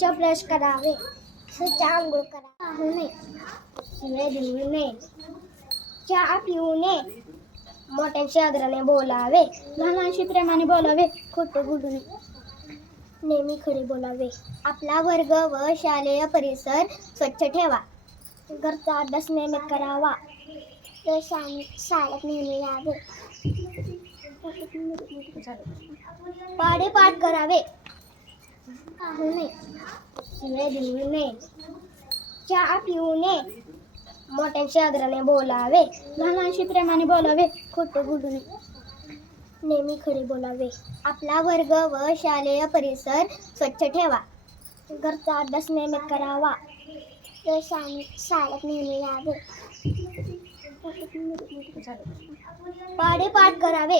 स्वच्छ ब्रश करावे, स्वच्छ आंघोळ करावे नये, शिळे देऊ नये, चहा पिऊ नये, मोठ्यांशी आदराने बोलावे, लहानांशी प्रेमाने बोलावे, खोटं बोलू नये, नेहमी खरे बोलावे, आपला वर्ग व शालेय परिसर स्वच्छ ठेवा, घरचा अभ्यास नियमित करावा, शाळेत नेहमी यावे, पाढे करावे नये, शिळे देऊ नये, चहा पिऊ नये, मोठ्यांशी आदराने बोलावे, लहानांशी प्रेमाने बोलावे, खोटं बोलू नये, नेहमी खरे बोलावे, आपला वर्ग व शालेय परिसर स्वच्छ ठेवा, घरचा अभ्यास नियमित करावा, शाळेत नेहमी यावे, पाढे करावे